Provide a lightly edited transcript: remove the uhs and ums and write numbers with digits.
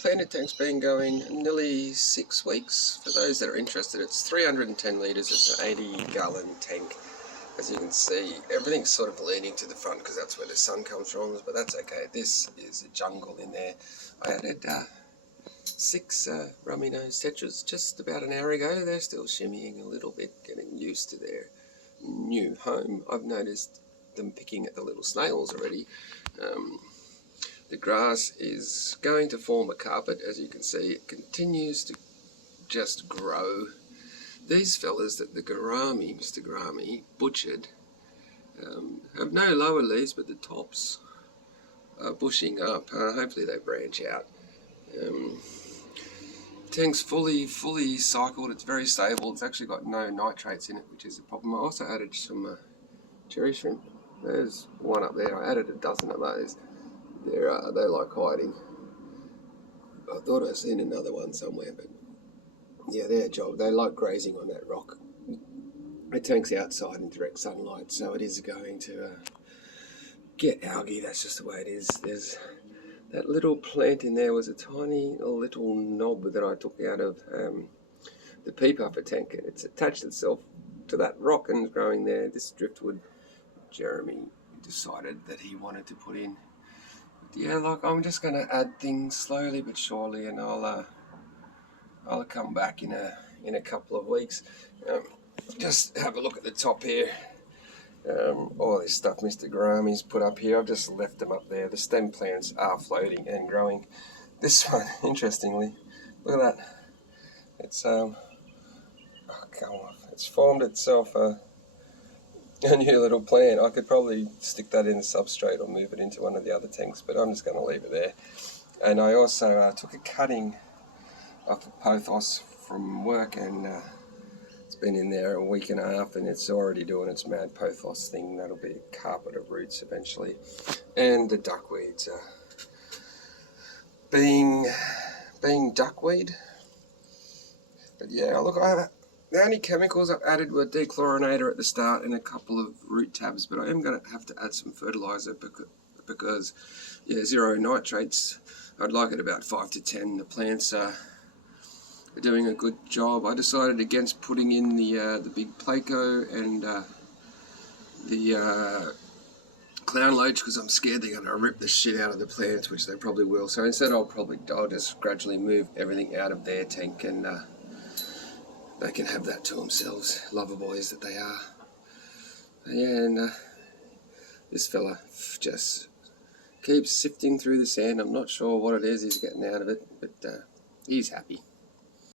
planted tank's been going nearly 6 weeks. For those that are interested, it's 310 litres, it's an 80-gallon tank. As you can see, everything's sort of leaning to the front because that's where the sun comes from, but that's okay. This is a jungle in there. I added 6 rummy nose tetras just about an hour ago. They're still shimmying a little bit, getting used to their new home. I've noticed them picking at the little snails already. The grass is going to form a carpet. As you can see, it continues to just grow. These fellas that Mr. Gourami, butchered, have no lower leaves, but the tops are bushing up. Hopefully they branch out. Tank's fully cycled. It's very stable. It's actually got no nitrates in it, which is a problem. I also added some cherry shrimp. There's one up there. I added a dozen of those. They like hiding. I thought I seen another one somewhere, but yeah, they're a job. They like grazing on that rock. The tank's outside in direct sunlight, so it is going to get algae. That's just the way it is. There's that little plant in there was a tiny little knob that I took out of the pea puffer tank, and it's attached itself to that rock and is growing there. This driftwood, Jeremy decided that he wanted to put in. Yeah, like I'm just going to add things slowly but surely, and I'll come back in a couple of weeks. Just have a look at the top here. All this stuff Mr. Gourami's put up here, I've just left them up there. The stem plants are floating and growing. This one, interestingly, look at that. It's oh, come on. It's formed itself a new little plant. I could probably stick that in the substrate or move it into one of the other tanks, but I'm just going to leave it there. And I also took a cutting off a pothos from work, and it's been in there a week and a half, and it's already doing its mad pothos thing. That'll be a carpet of roots eventually. And the duckweeds are being duckweed. But yeah, look, the only chemicals I've added were dechlorinator at the start and a couple of root tabs, but I am going to have to add some fertilizer because yeah, 0 nitrates. I'd like it about 5 to 10. The plants are doing a good job. I decided against putting in the big Placo and the clown loach because I'm scared they're going to rip the shit out of the plants, which they probably will. So instead I'll just gradually move everything out of their tank, and they can have that to themselves, lover boys that they are. Yeah, and this fella just keeps sifting through the sand. I'm not sure what it is he's getting out of it, but he's happy.